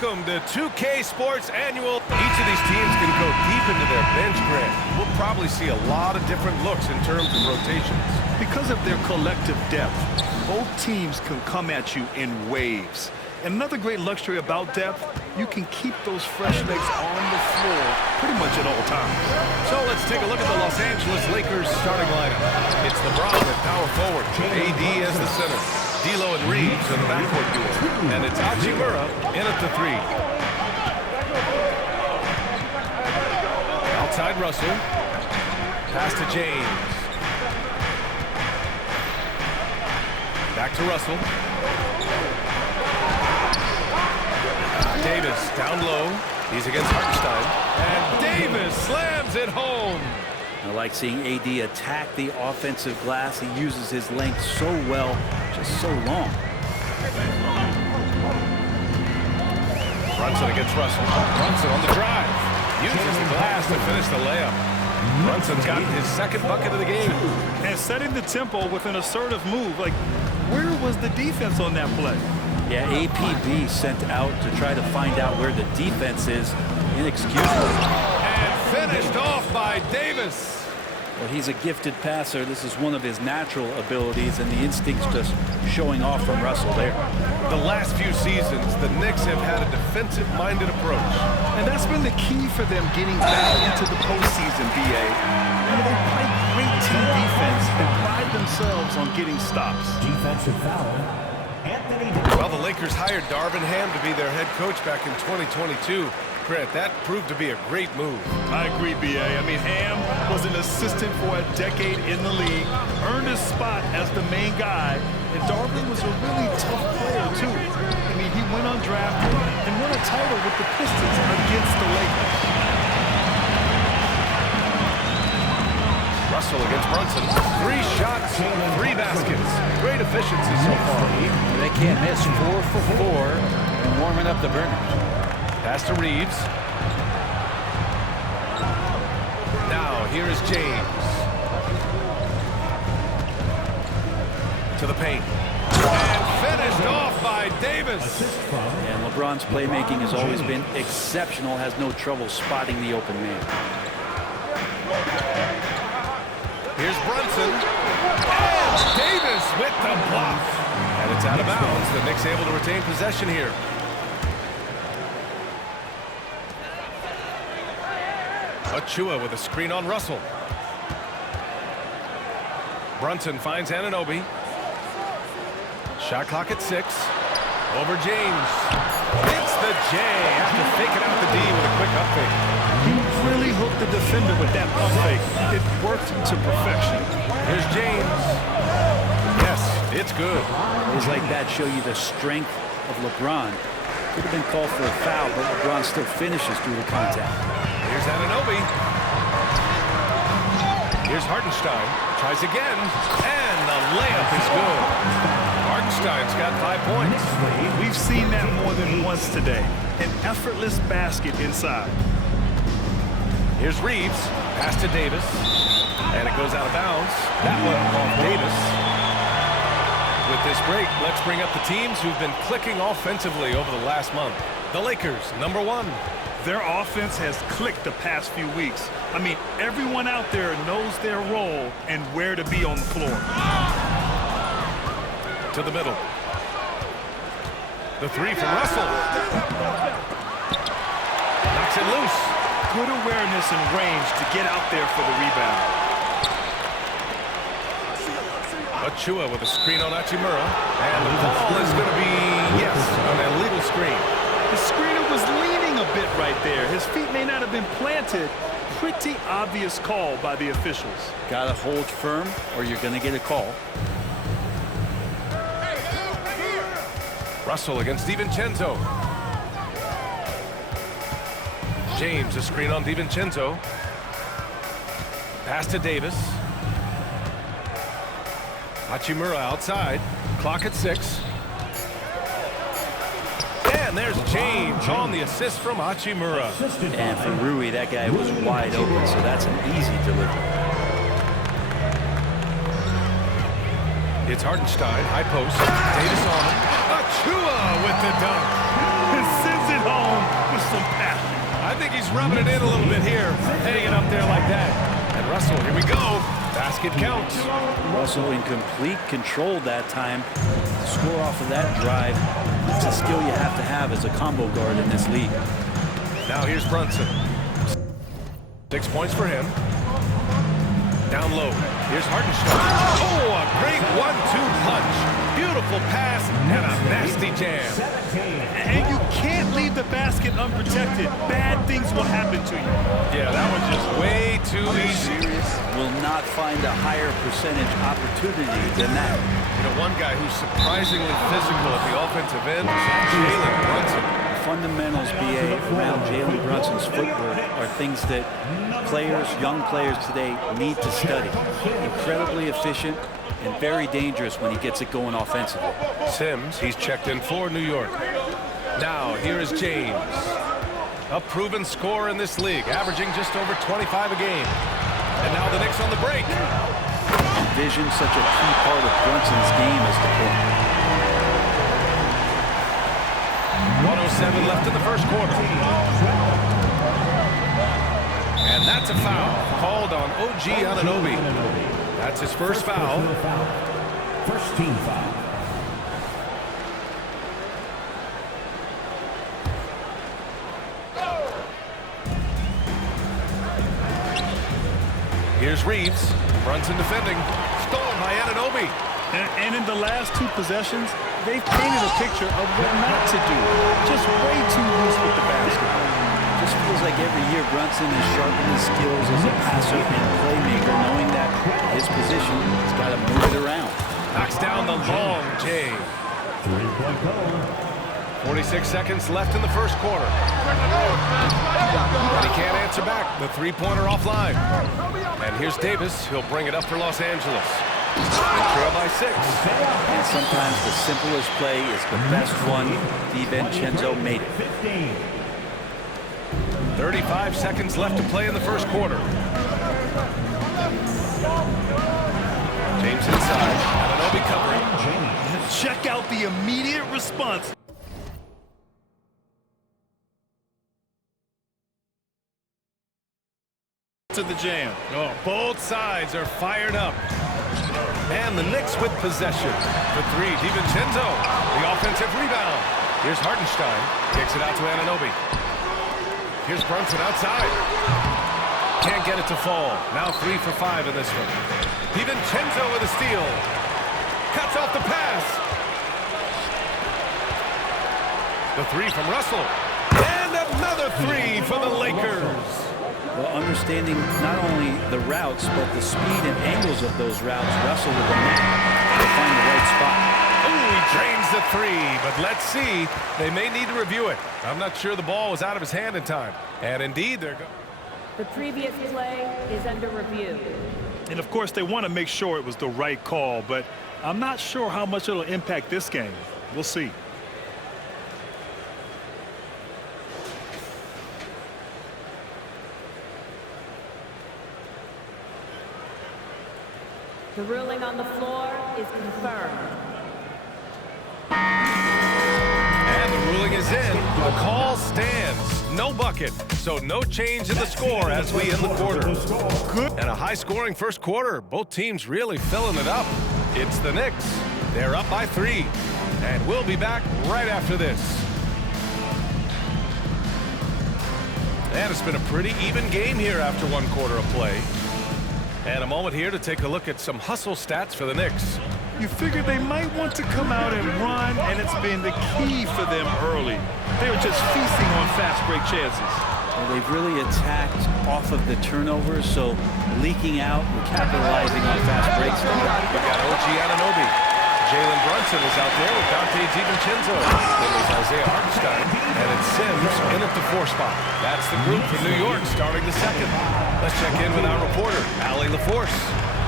welcome to 2K Sports Annual. Each of these teams can go deep into their bench, Grant. We'll probably see a lot of different looks in terms of rotations. Because of their collective depth, both teams can come at you in waves. And another great luxury about depth, you can keep those fresh legs on the floor pretty much at all times. So let's take a look at the Los Angeles Lakers starting lineup. It's LeBron at power forward, AD as the center, D'Lo and Reeves in the backcourt duo, and it's Hachimura in at the 3. Outside Russell, pass to James. Back to Russell. Davis down low. He's against Hartenstein. And Davis slams it home. I like seeing AD attack the offensive glass. He uses his length so well, just so long. Brunson against Russell. Brunson on the drive. Uses the glass to finish the layup. Brunson's got his second bucket of the game. And setting the tempo with an assertive move. Like, where was the defense on that play? Yeah, APB sent out to try to find out where the defense is. Inexcusable. And finished off by Davis. Well, he's a gifted passer. This is one of his natural abilities, and the instinct's just showing off from Russell there. The last few seasons, the Knicks have had a defensive-minded approach. And that's been the key for them getting back into the postseason, BA. You know, they play great team defense and pride themselves on getting stops. Defensive foul. Well, the Lakers hired Darvin Ham to be their head coach back in 2022. Grant, that proved to be a great move. I agree, BA. I mean, Ham was an assistant for a decade in the league, earned his spot as the main guy, and Darvin was a really tough player, too. I mean, he went undrafted and won a title with the Pistons against the Lakers. Russell against Brunson. 3 shots, 3 baskets. Great efficiency so far. They can't miss. 4 for 4 and warming up the burners. Pass to Reeves. Now, here is James. To the paint. And finished off by Davis. And LeBron's playmaking has always been exceptional. Has no trouble spotting the open man. Here's Brunson. And Davis with the block. And it's out of bounds. The Knicks able to retain possession here. Achua with a screen on Russell. Brunson finds Anunoby. Shot clock at 6. Over James. Hits the J after faking out the D with a quick up fake. He really hooked the defender with that pump fake. It worked to perfection. Here's James. Yes, it's good. Plays like that show you the strength of LeBron. Could have been called for a foul, but LeBron still finishes through the contact. Here's Anunoby. Here's Hartenstein. Tries again. And the layup is good. Hartenstein's got 5 points. We've seen that more than once today. An effortless basket inside. Here's Reeves. Pass to Davis. And it goes out of bounds. That one off Davis. With this break, let's bring up the teams who've been clicking offensively over the last month. The Lakers, number 1. Their offense has clicked the past few weeks. I mean, everyone out there knows their role and where to be on the floor. To the middle. The 3 from Russell. Knocks it loose. Good awareness and range to get out there for the rebound. Achua with a screen on Hachimura. And the ball is going to be, yes, an illegal screen. The screener was leaning a bit right there. His feet may not have been planted. Pretty obvious call by the officials. Gotta hold firm or you're gonna get a call. Russell against DiVincenzo. James, a screen on DiVincenzo. Pass to Davis. Hachimura outside. Clock at 6. And there's James on the assist from Hachimura. And for Rui, that guy was wide open, so that's an easy delivery. It's Hartenstein, high post. Davis on him. Achua with the dunk. Sends it home. rubbing it in a little bit here, hanging up there like that. And Russell, here we go. Basket counts. Russell in complete control that time. To score off of that drive, it's a skill you have to have as a combo guard in this league. Now here's Brunson. 6 points for him. Down low. Here's Hartenstein. Oh, a great 1-2 punch. Beautiful pass and a nasty jam. And you can't leave the basket unprotected. Bad things will happen to you. Yeah, that was just way too easy. Will not find a higher percentage opportunity than that. You know, one guy who's surprisingly physical at the offensive end is Jalen Brunson. Fundamentals, BA, around Jalen Brunson's footwork are things that young players today need to study. Incredibly efficient and very dangerous when he gets it going offensively. Sims, he's checked in for New York. Now, here is James. A proven scorer in this league, averaging just over 25 a game. And now the Knicks on the break. Vision, such a key part of Brunson's game as the point. 1:07 left in the first quarter. And that's a foul called on OG Anunoby. That's his first foul. First team foul. Here's Reeves. Brunson defending. Stolen by Anunoby. And in the last two possessions, they've painted a picture of what not to do. Just way too loose with the basketball. Just feels like every year Brunson has sharpened his skills as a passer and playmaker, knowing that his position, he's got to move it around. Knocks down the long J. 46 seconds left in the first quarter. And he can't answer back. The three-pointer offline. And here's Davis. He'll bring it up for Los Angeles. They trail by 6. And sometimes the simplest play is the best one. DiVincenzo made it. 35 seconds left to play in the first quarter. James inside. Anunoby covering. Check out the immediate response. To the jam. Oh, both sides are fired up. And the Knicks with possession. The three, DiVincenzo. The offensive rebound. Here's Hartenstein. Kicks it out to Anunoby. Here's Brunson outside. Can't get it to fall. Now 3 for 5 in this one. DiVincenzo with a steal. Cuts off the pass. The three from Russell. And another three for the Lakers. Well, understanding not only the routes, but the speed and angles of those routes, Russell with the net to find the right spot. Ooh, he drains the three, but let's see. They may need to review it. I'm not sure the ball was out of his hand in time. And indeed, they're going. The previous play is under review. And of course, they want to make sure it was the right call, but I'm not sure how much it'll impact this game. We'll see. The ruling on the floor is confirmed. And the ruling is in. The call stands. No bucket. So no change in the score as we end the quarter. Good. And a high-scoring first quarter. Both teams really filling it up. It's the Knicks. They're up by 3. And we'll be back right after this. And it's been a pretty even game here after one quarter of play. And a moment here to take a look at some hustle stats for the Knicks. You figure they might want to come out and run, and it's been the key for them early. They were just feasting on fast break chances. Well, they've really attacked off of the turnovers, so leaking out and capitalizing on fast breaks. We got OG Anunoby. Jalen Brunson is out there with Dante DiVincenzo. Then there's Isaiah Hartenstein. And it's Sims in at the 4 spot. That's the group from New York starting the second. Let's check in with our reporter, Allie LaForce.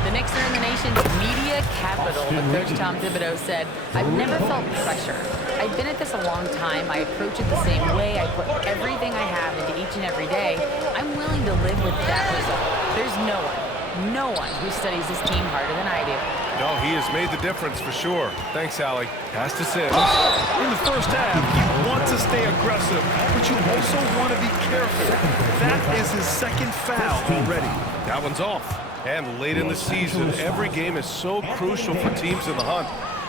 The Knicks are in the nation's media capital, but Coach Tom Thibodeau said, "I've never felt pressure. I've been at this a long time. I approach it the same way. I put everything I have into each and every day. I'm willing to live with that result. There's no one who studies this team harder than I do." No, he has made the difference for sure. Thanks, Allie. Pass to Sims. In the first half, you want to stay aggressive, but you also want to be careful. That is his second foul already. That one's off. And late in the season, every game is so crucial for teams in the hunt.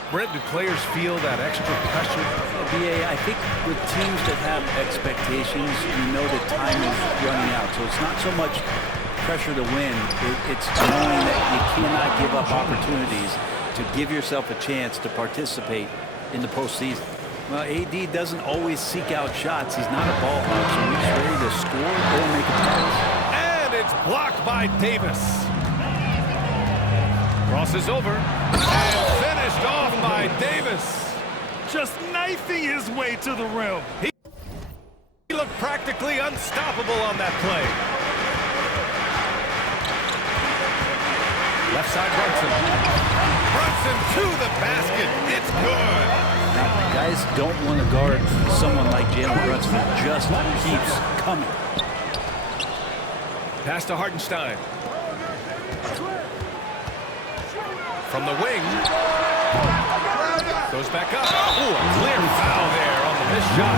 Brent, do players feel that extra pressure? BA, I think with teams that have expectations, you know that time is running out. So it's not so much pressure to win. It's knowing that you cannot give up opportunities to give yourself a chance to participate in the postseason. Well, AD doesn't always seek out shots. He's not a ball hog, so he's ready to score or make a pass. And it's blocked by Davis. Crosses over. And finished off by Davis. Just knifing his way to the rim. He looked practically unstoppable on that play. Left side Brunson. Brunson to the basket. It's good. Now, guys don't want to guard someone like Jalen Brunson who just keeps coming. Pass to Hartenstein. From the wing. Goes back up. Ooh, a clear foul there on the missed shot.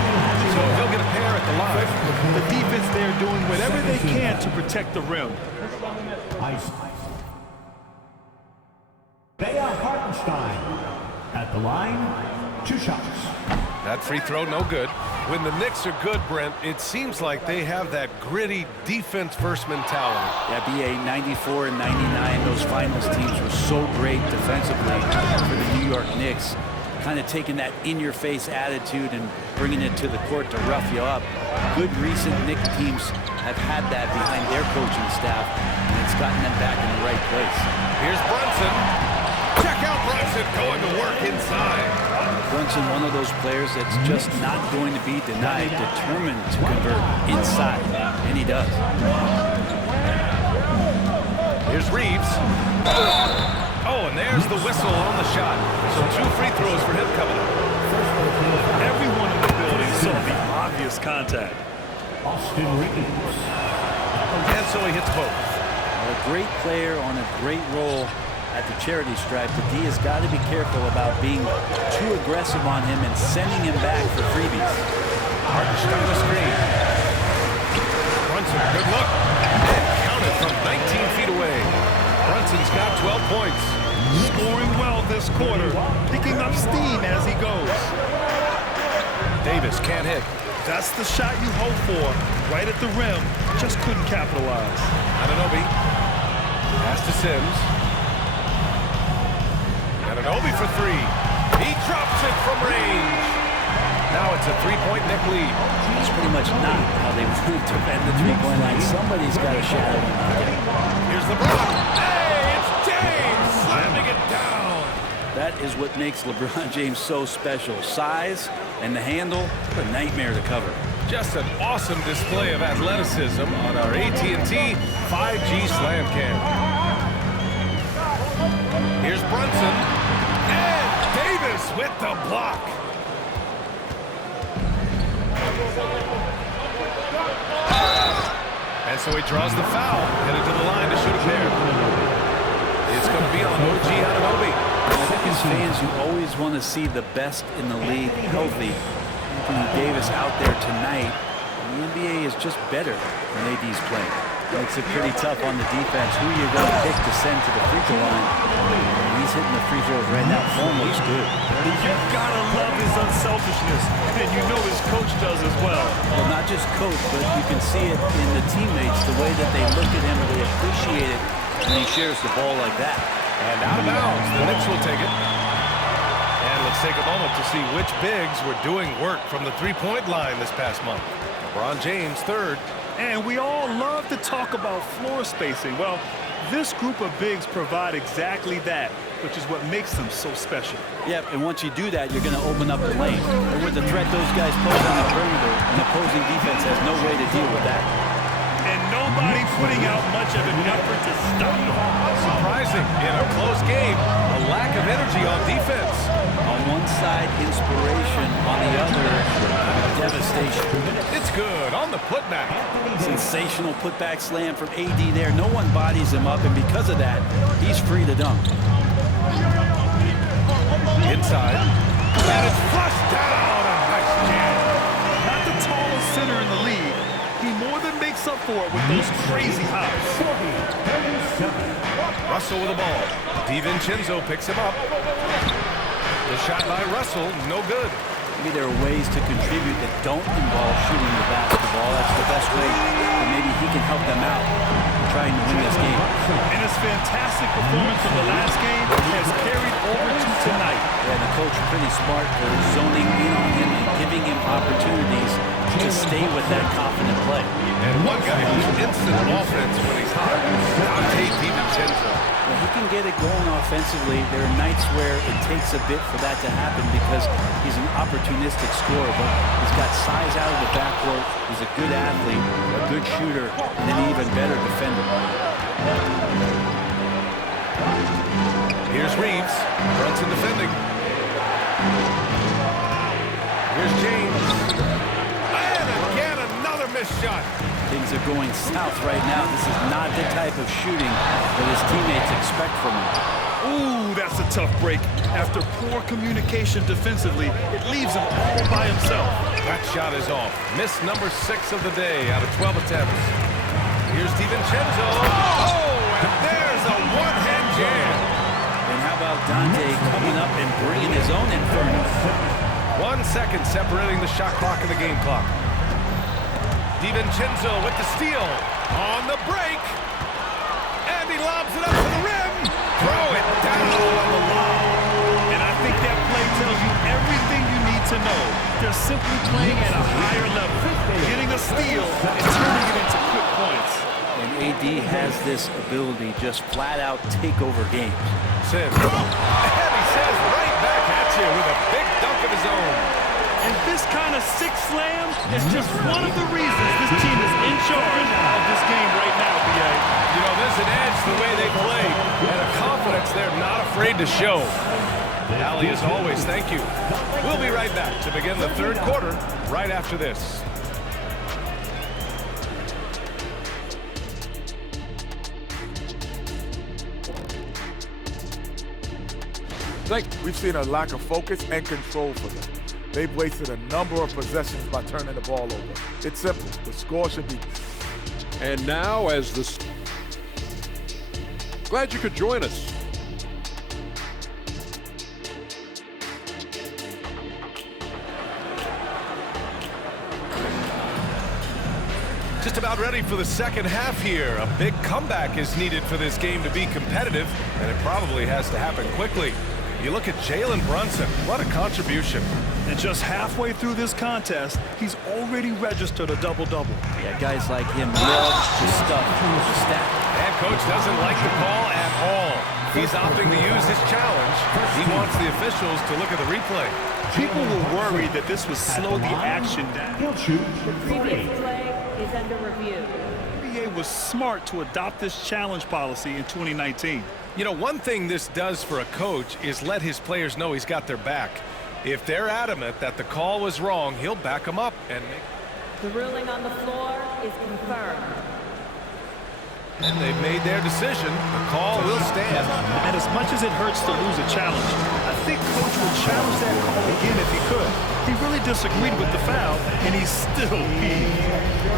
So he'll get a pair at the line. The defense there doing whatever they can to protect the rim. Hartenstein at the line, 2 shots. That free throw, no good. When the Knicks are good, Brent, it seems like they have that gritty defense-first mentality. Yeah, BA 94 and 99, those finals teams were so great defensively for the New York Knicks. Kind of taking that in-your-face attitude and bringing it to the court to rough you up. Good recent Knicks teams have had that behind their coaching staff, and it's gotten them back in the right place. Here's Brunson. Check out Brunson going to work inside. Brunson, one of those players that's just not going to be denied, determined to convert inside, and he does. Here's Reeves. Oh, and there's the whistle on the shot. So 2 free throws for him coming up. Everyone in the building saw the obvious contact. And so he hits both. A great player on a great role at the charity stripe. The D has got to be careful about being too aggressive on him and sending him back for freebies. Hartenstein on the screen. Brunson, good look. And counted from 19 feet away. Brunson's got 12 points. Scoring well this quarter, picking up steam as he goes. Davis can't hit. That's the shot you hope for, right at the rim. Just couldn't capitalize. Anunoby. Pass to Sims. Anunoby for 3. He drops it from range. Now it's a 3-point Knick lead. That's pretty much not how they want to defend the 3-point line. Somebody's got to shadow him out there. Here's LeBron. Hey, it's James slamming it down. That is what makes LeBron James so special. Size and the handle, a nightmare to cover. Just an awesome display of athleticism on our AT&T 5G Slam Cam. Here's Brunson. And Davis with the block. And so he draws the foul, headed to the line to shoot a pair. It's going to be on OG Anunoby. I think as fans, you always want to see the best in the league healthy. Anthony Davis out there tonight. The NBA is just better when AD's playing. Makes it pretty tough on the defense. Who you're going to pick to send to the free throw line. He's hitting the free throws right now. Form looks good. You've got to love his unselfishness, and you know his coach does as well. Well, not just coach, but you can see it in the teammates, the way that they look at him, they appreciate it when he shares the ball like that. And out of bounds, the Knicks will take it. And let's take a moment to see which bigs were doing work from the 3-point line this past month. LeBron James, 3rd. And we all love to talk about floor spacing. Well, this group of bigs provide exactly that, which is what makes them so special. Yep, and once you do that, you're going to open up the lane. And with the threat those guys pose on the perimeter, an opposing defense has no way to deal with that. And nobody putting out much of an effort to stop them. Surprising in a close game, a lack of energy on defense. On one side, inspiration. On the other, devastation. It's good on the putback. Sensational putback slam from AD there. No one bodies him up, and because of that, he's free to dunk. Inside. And it's flushed down. A nice jam. Not the tallest center in the league. makes up for it with those crazy hops. Russell with the ball. DiVincenzo picks him up. The shot by Russell, no good. Maybe there are ways to contribute that don't involve shooting the basketball. That's the best way that maybe he can help them out trying to win this game. And his fantastic performance from the last game has carried over to tonight. Yeah, the coach pretty smart for zoning in on him and giving him opportunities to stay with that confident play. And one guy who's instant offense when he's hot, DiVincenzo. Well, he can get it going offensively. There are nights where it takes a bit for that to happen because he's an opportunistic scorer, but he's got size out of the backcourt. He's a good athlete, a good shooter, and an even better defender. Here's Reeves. Brunson defending. Here's James. And again, another missed shot. Things are going south right now. This is not the type of shooting that his teammates expect from him. Ooh, that's a tough break. After poor communication defensively, it leaves him all by himself. That shot is off. Miss number 6 of the day out of 12 attempts. Here's DiVincenzo. Oh, and there's a one-hand jam. And how about Dante coming up and bringing his own inferno? 1 second separating the shot clock and the game clock. DiVincenzo with the steal. On the break. And he lobs it up to the rim. Throw it down on the lob. And I think that play tells you everything you need to know. They're simply playing at a higher level, getting a steal and turning it into quick points. And AD has this ability just flat out take over games. Sims. And he says right back at you with a big dunk of his own. And this kind of sick slam is just one of the reasons this team is in charge of this game right now, BA. You know, there's an edge the way they play and a confidence they're not afraid to show. Allie, as always, thank you. We'll be right back to begin the third quarter right after this. I think we've seen a lack of focus and control for them. They've wasted a number of possessions by turning the ball over. It's simple. The score should be. And now as the... Glad you could join us. Just about ready for the second half here. A big comeback is needed for this game to be competitive, and it probably has to happen quickly. You look at Jalen Brunson, what a contribution. And just halfway through this contest, he's already registered a double-double. Yeah, guys like him love to stuff the stat. And coach doesn't like the call at all. He's opting to use his challenge. He wants the officials to look at the replay. People were worried that this would slow the action down. The previous play is under review. The NBA was smart to adopt this challenge policy in 2019. You know, one thing this does for a coach is let his players know he's got their back. If they're adamant that the call was wrong, he'll back them up and make... The ruling on the floor is confirmed. And they've made their decision. The call will stand. And as much as it hurts to lose a challenge, I think coach would challenge that call again if he could. He really disagreed with the foul, and he's still peeved.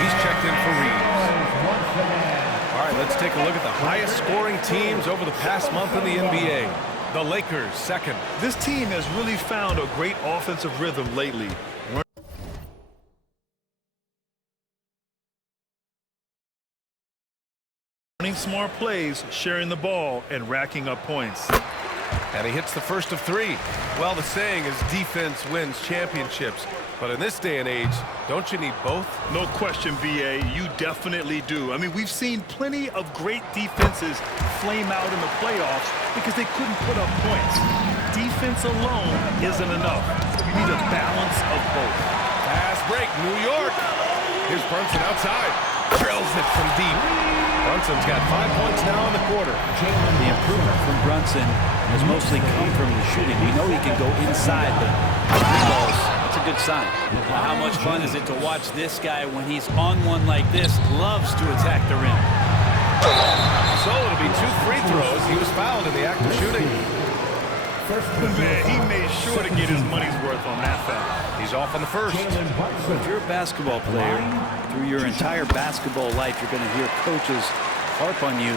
He's checked in for Reeves. All right, let's take a look at the highest scoring teams over the past month in the NBA. The Lakers, second. This team has really found a great offensive rhythm lately. Running smart plays, sharing the ball, and racking up points. And he hits the first of 3. Well, the saying is defense wins championships. But in this day and age, don't you need both? No question, BA, you definitely do. I mean, we've seen plenty of great defenses flame out in the playoffs because they couldn't put up points. Defense alone isn't enough. You need a balance of both. Fast break, New York. Here's Brunson outside. Drills it from deep. Brunson's got 5 points now in the quarter. The improvement from Brunson has mostly come from the shooting. We know he can go inside, but three balls, that's a good sign. Now, how much fun is it to watch this guy when he's on one like this, loves to attack the rim. So it'll be 2 free throws. He was fouled in the act of shooting. Man, he made sure to get his money's worth on that foul. He's off on the first. If you're a basketball player, through your entire basketball life, you're going to hear coaches harp on you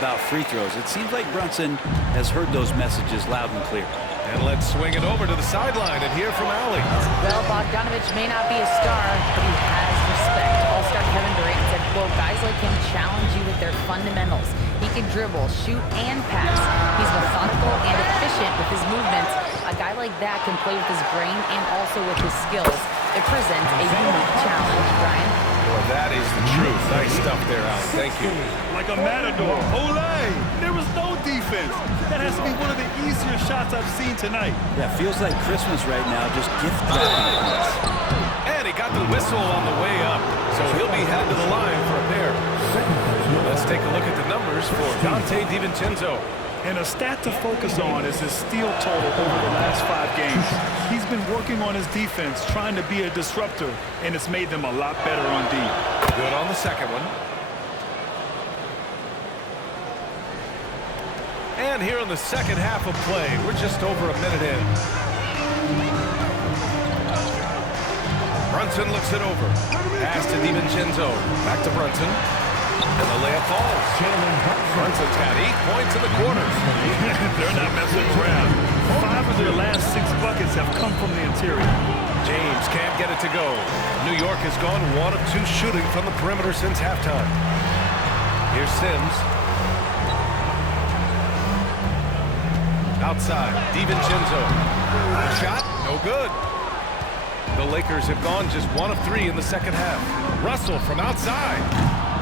about free throws. It seems like Brunson has heard those messages loud and clear. And let's swing it over to the sideline and hear from Allie. Well, Bogdanovich may not be a star, but he has respect. All-star Kevin Durant said, quote, guys like him challenge you with their fundamentals. He can dribble, shoot, and pass. He's methodical and efficient with his movements. A guy like that can play with his brain and also with his skills. It presents a unique challenge, Brian. Well, that is the truth. Nice stuff there, Allie. Thank you. Like a matador. Olay! There was no defense. That has to be one of the easier shots I've seen tonight. Yeah, feels like Christmas right now, just gift wrapping points. And he got the whistle on the way up, so he'll be headed to the line for a pair. Let's take a look at the numbers for Dante DiVincenzo. And a stat to focus on is his steal total over the last 5 games. He's been working on his defense, trying to be a disruptor, and it's made them a lot better on D. Good on the second one. And here in the second half of play, we're just over a minute in. Brunson looks it over. Pass to DiVincenzo. Back to Brunson. And the layup falls. Brunson's got 8 points in the quarter. They're not messing around. 5 of their last 6 buckets have come from the interior. James can't get it to go. New York has gone 1 of 2 shooting from the perimeter since halftime. Here's Sims. Outside, DiVincenzo. Shot, no good. The Lakers have gone just 1 of 3 in the second half. Russell from outside.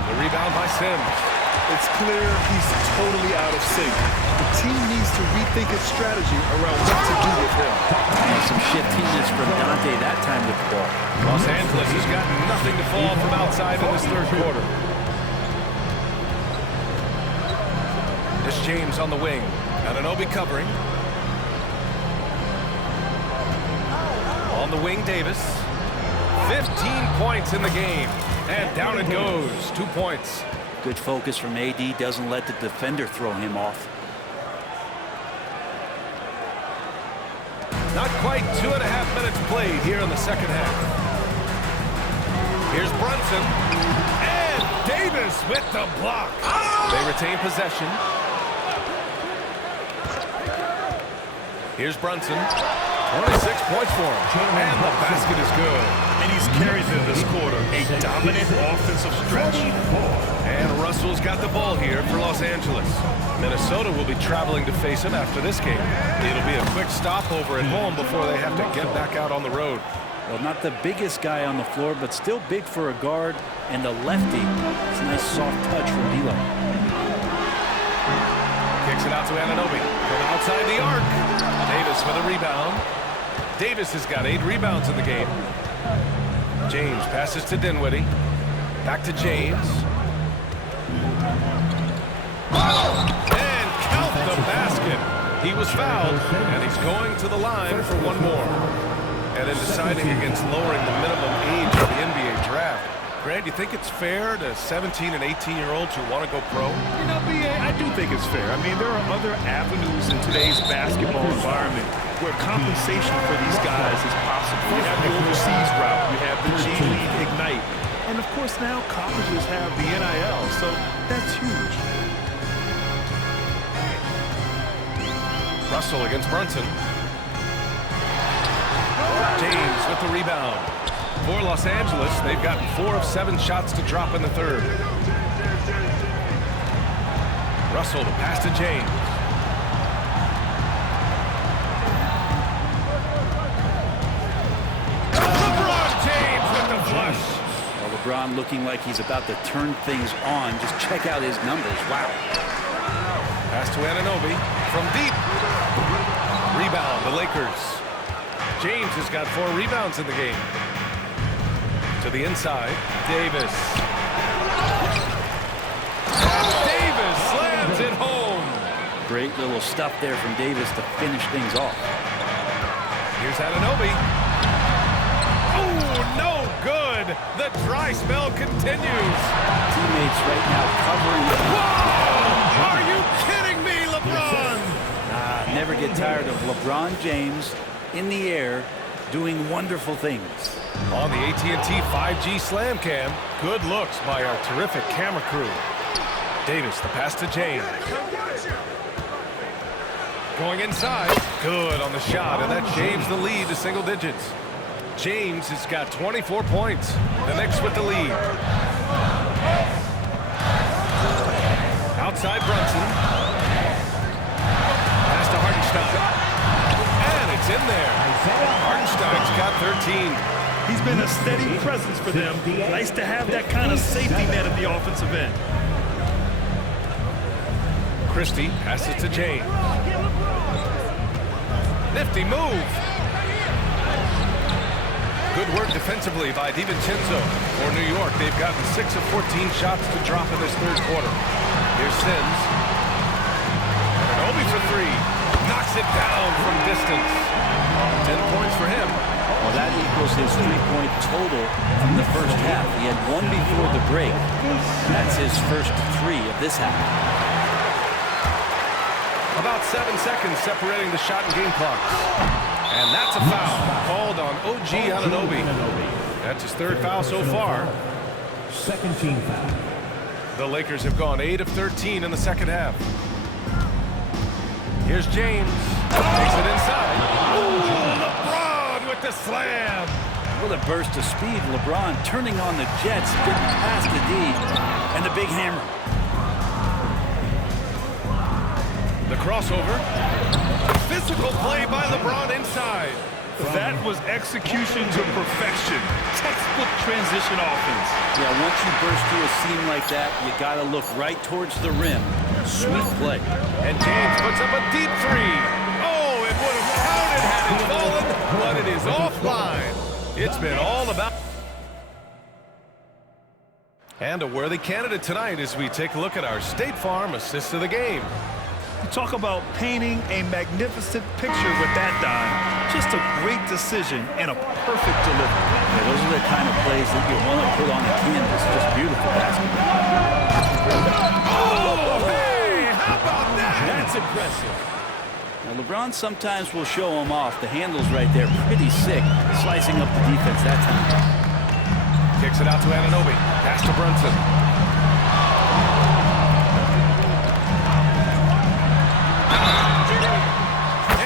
The rebound by Sims. It's clear he's totally out of sync. The team needs to rethink its strategy around what to do with him. Some shiftiness from Dante that time with the ball. Los Angeles has got nothing to fall from outside in this third quarter. This James on the wing. Anunoby covering. On the wing, Davis. 15 points in the game. And down it goes. 2 points. Good focus from AD. Doesn't let the defender throw him off. Not quite 2.5 minutes played here in the second half. Here's Brunson. And Davis with the block. They retain possession. Here's Brunson. 26 points for him. And the basket is good. And he's carried them this quarter. A dominant offensive stretch. And Russell's got the ball here for Los Angeles. Minnesota will be traveling to face him after this game. It'll be a quick stopover at home before they have to get back out on the road. Well, not the biggest guy on the floor, but still big for a guard and a lefty. It's a nice soft touch from D'Lo. Kicks it out to Anunoby from outside the arc. Davis with a rebound. Davis has got 8 rebounds in the game. James passes to Dinwiddie. Back to James. And count the basket. He was fouled, and he's going to the line for 1 more. And in deciding against lowering the minimum age of the NBA draft, Grant, you think it's fair to 17 and 18-year-olds who want to go pro? You know, BA, I do think it's fair. I mean, there are other avenues in today's basketball environment where compensation for these guys is possible. You have the overseas route. You have the G League Ignite. And, of course, now colleges have the NIL, so that's huge. Russell against Brunson. James with the rebound. For Los Angeles, they've gotten 4 of 7 shots to drop in the third. Russell to pass to James. LeBron looking like he's about to turn things on. Just check out his numbers. Wow. Pass to Anunoby from deep. Rebound, the Lakers. James has got 4 rebounds in the game. To the inside, Davis. Davis slams it home. Great little stuff there from Davis to finish things off. Here's Anunoby. Oh, no good. The dry spell continues. Teammates right now covering it. Whoa! Are you kidding me, LeBron? Never get tired of LeBron James in the air doing wonderful things. On the AT&T 5G Slam Cam, good looks by our terrific camera crew. Davis, the pass to James. Going inside, good on the shot, and that shaves the lead to single digits. James has got 24 points. The Knicks with the lead. Outside Brunson. Pass to Hartenstein. And it's in there. Hartenstein's got 13. He's been a steady presence for them. Nice to have that kind of safety net at the offensive end. Christie passes to James. Nifty move. Good work defensively by DiVincenzo. For New York, they've gotten 6 of 14 shots to drop in this third quarter. Here's Sims. Anunoby for 3. Knocks it down from distance. 10 points for him. Well, that equals his 3-point total from the first half. He had 1 before the break. That's his first 3 of this half. About 7 seconds separating the shot and game clocks. And that's a foul called on OG Anunoby. That's his 3rd foul so far. Second team foul. The Lakers have gone 8 of 13 in the second half. Here's James. Takes it inside. Ooh, LeBron with the slam. With a burst of speed, LeBron turning on the Jets, getting past the D, and the big hammer. The crossover. Physical play by LeBron inside. That was execution to perfection. Textbook transition offense. Yeah, once you burst through a seam like that, you got to look right towards the rim. Sweet play. And James puts up a deep 3. Oh, it would have counted had it fallen, but it is offline. It's been all about. And a worthy candidate tonight as we take a look at our State Farm assist of the game. You talk about painting a magnificent picture with that dime. Just a great decision and a perfect delivery. Yeah, those are the kind of plays that you want to put on the canvas. Just beautiful basketball. Oh, hey, how about that? That's impressive. Now, LeBron sometimes will show him off. The handle's right there, pretty sick. Slicing up the defense that time. Kicks it out to Anunoby. Pass to Brunson.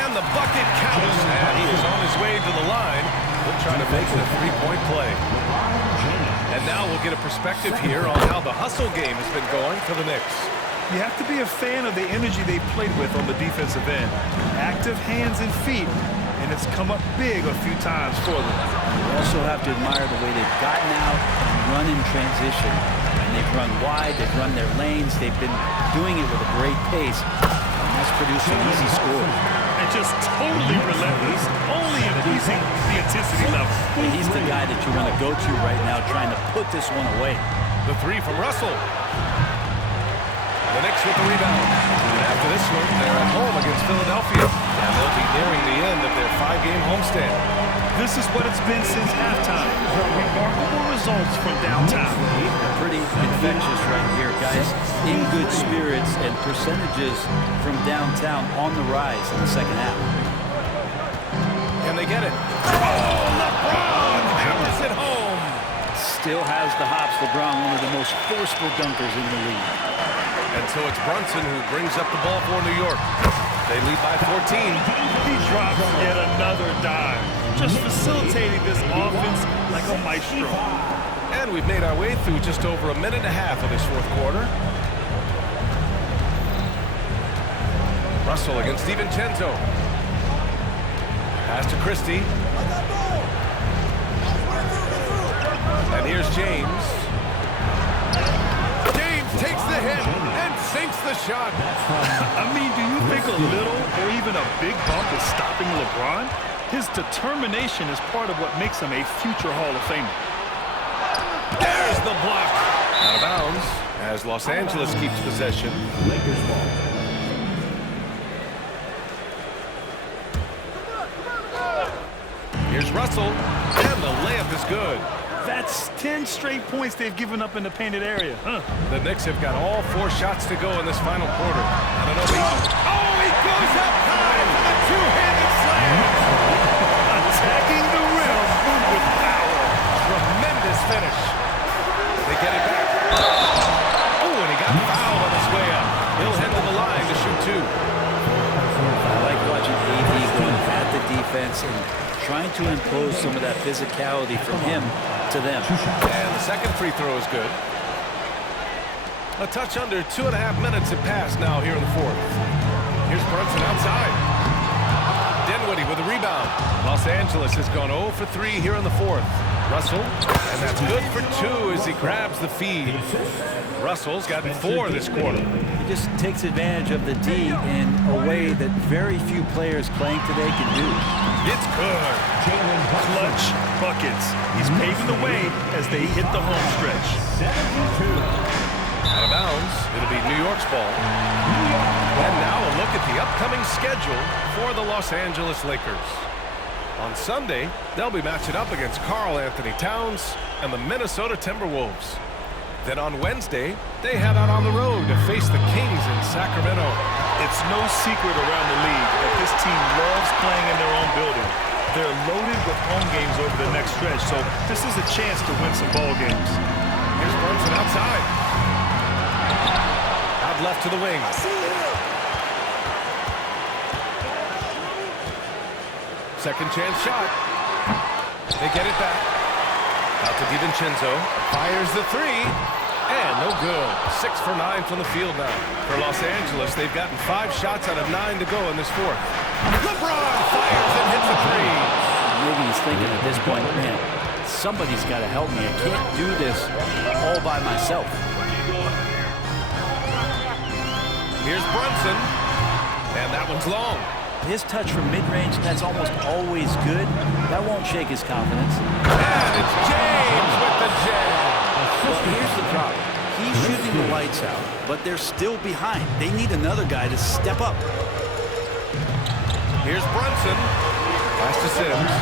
And the bucket counts. And he is on his way to the line. We'll try to make it a 3-point play. And now we'll get a perspective here on how the hustle game has been going for the Knicks. You have to be a fan of the energy they played with on the defensive end. Active hands and feet, and it's come up big a few times for them. You also have to admire the way they've gotten out and run in transition. And they've run wide, they've run their lanes, they've been doing it with a great pace. And that's produced some easy scores. And just totally relentless, only increasing the intensity level. And he's the guy that you want to go to right now, trying to put this one away. The 3 from Russell. The Knicks with the rebound. And after this one, they're at home against Philadelphia. And they'll be nearing the end of their 5-game homestand. This is what it's been since halftime. Remarkable results from downtown. Pretty infectious right here, guys. In good spirits and percentages from downtown on the rise in the second half. Can they get it? Oh, LeBron hammers it home. Still has the hops. LeBron, one of the most forceful dunkers in the league. And so it's Brunson who brings up the ball for New York. They lead by 14. He drops yet another dime. Just facilitating this offense like a maestro. And we've made our way through just over a minute and a half of this fourth quarter. Russell against DiVincenzo. Pass to Christie. And here's James. takes the hit and sinks the shot. I mean, do you think a little or even a big bump is stopping LeBron? His determination is part of what makes him a future Hall of Famer. There's the block. Out of bounds as Los Angeles keeps possession. Lakers ball. Here's Russell, and the layup is good. That's 10 straight points they've given up in the painted area. The Knicks have got all 4 shots to go in this final quarter. I don't know if he goes up high for the two-handed slam. Attacking the rim with power. Tremendous finish. They get it back. Oh, and he got fouled on his way up. He'll head to the line to shoot 2. I like watching AD going at the defense and trying to impose some of that physicality from him to them. And the second free throw is good. A touch under 2.5 minutes have passed now here in the 4th. Here's Brunson outside. Dinwiddie with a rebound. Los Angeles has gone 0 for 3 here in the 4th. Russell, and that's good for 2 as he grabs the feed. Russell's gotten 4 this quarter. He just takes advantage of the D in a way that very few players playing today can do. It's good. Clutch buckets. He's paving the way as they hit the home stretch. 72. Out of bounds, it'll be New York's ball. And now a look at the upcoming schedule for the Los Angeles Lakers. On Sunday, they'll be matching up against Karl Anthony Towns and the Minnesota Timberwolves. Then on Wednesday, they head out on the road to face the Kings in Sacramento. It's no secret around the league that this team loves playing in their own building. They're loaded with home games over the next stretch, so this is a chance to win some ball games. Here's Brunson outside. Out left to the wing. Second chance shot. They get it back. Out to DiVincenzo. Fires the 3. And no good. 6 for 9 from the field now. For Los Angeles, they've gotten 5 shots out of 9 to go in this 4th. LeBron fires and hits the 3. Maybe he's thinking at this point, man, somebody's got to help me. I can't do this all by myself. Here's Brunson. And that one's long. His touch from mid-range, that's almost always good. That won't shake his confidence. And it's James with the jam. Well, here's the problem. He's shooting the lights out, but they're still behind. They need another guy to step up. Here's Brunson. Pass to Sims.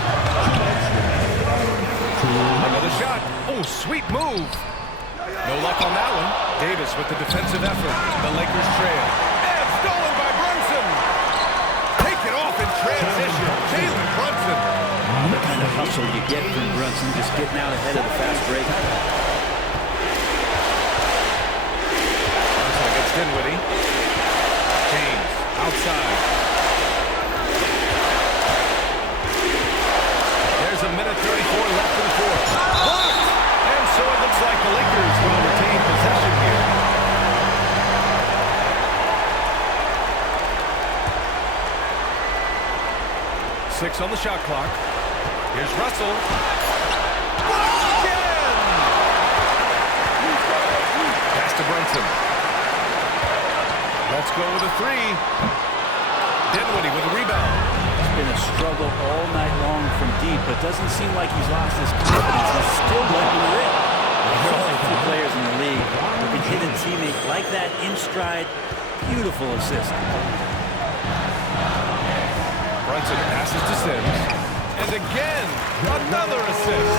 Another shot. Oh, sweet move. No luck on that one. Davis with the defensive effort. The Lakers trail. And stolen by Brunson. Take it off in transition. Jalen Brunson. The kind of hustle you get from Brunson, just getting out ahead of the fast break. Brunson against Dinwiddie. James outside. There's a minute 34 left in the 4th. Blocked! And so it looks like the Lakers will retain possession here. Six on the shot clock. Here's Russell. Blocked again! Pass to Brunson. Let's go with a 3. Dinwiddie with a rebound. It's been a struggle all night long from deep, but doesn't seem like he's lost his confidence. He's still letting it in. There are only 2 players in the league who can hit a teammate like that in stride. Beautiful assist. Brunson passes to Sims. And again, another assist.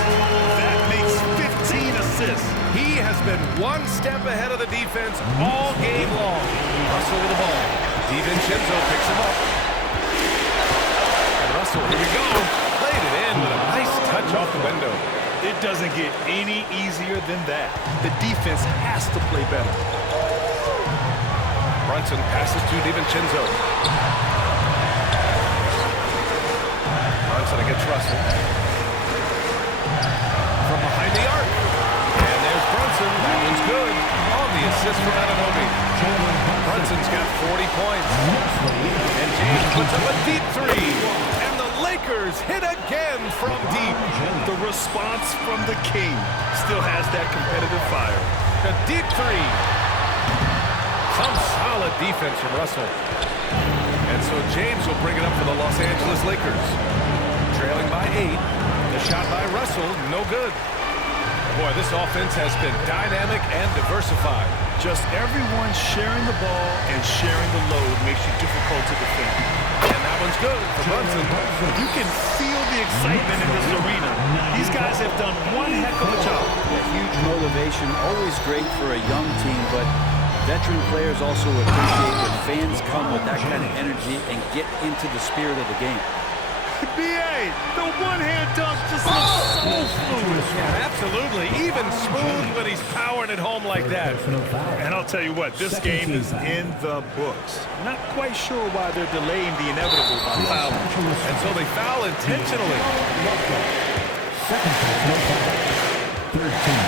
That makes 15 assists. He has been one step ahead of the defense all game long. Russell with the ball. DiVincenzo picks him up. And Russell, here we go. Played it in with a nice touch off the window. It doesn't get any easier than that. The defense has to play better. Brunson passes to DiVincenzo. Brunson against Russell. From behind the arc. And there's Brunson. That one's good. On the assist from Anunoby. Brunson's got 40 points. And James puts up a deep 3. And the Lakers hit again from deep. The response from the King still has that competitive fire. A deep 3. Some solid defense from Russell. And so James will bring it up for the Los Angeles Lakers. Trailing by 8. The shot by Russell, no good. Boy, this offense has been dynamic and diversified. Just everyone sharing the ball and sharing the load makes you difficult to defend. And that one's good for Brunson. You can feel the excitement in this arena. These guys have done one heck of a job. Huge motivation, always great for a young team, but veteran players also appreciate when fans come with that kind of energy and get into the spirit of the game. B.A., the one-hand dunk just looks so fluid. Yeah, absolutely. Even smooth when he's powering it home like that. And I'll tell you what, this game is in the books. Not quite sure why they're delaying the inevitable by fouling. And so they foul intentionally. Second personal foul. Third team.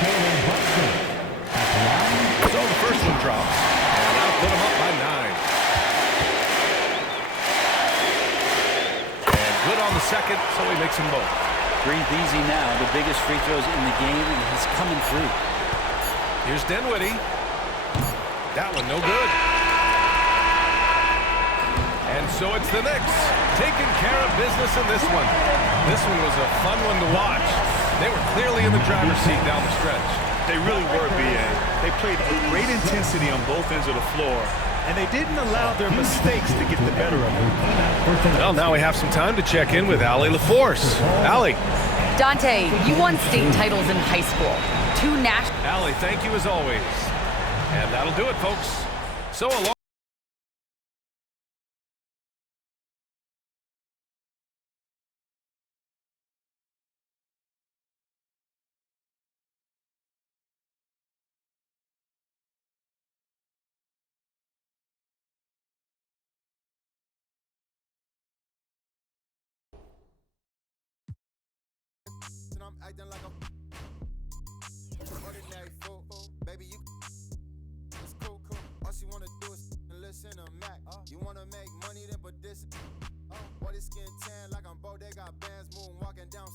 Jalen Brunson at the line. So the first one drops. And that'll put him up by 9. Good on the second, so he makes them both. Breathe easy now. The biggest free throws in the game, and he's coming through. Here's Dinwiddie. That one no good. And so it's the Knicks taking care of business in this one. This one was a fun one to watch. They were clearly in the driver's seat down the stretch. They really were, B.A. They played with great intensity on both ends of the floor, and they didn't allow their mistakes to get the better of them. Well, now we have some time to check in with Allie LaForce. Allie. Dante, you won state titles in high school. 2 national. Allie, thank you as always. And that'll do it, folks. So along. I'm acting like a ordinary fool. Baby, you it's cool. All she wanna do is listen to Mac. You wanna make money, then put this. Boy, this skin tan like I'm Bo. They got bands moving, walking down.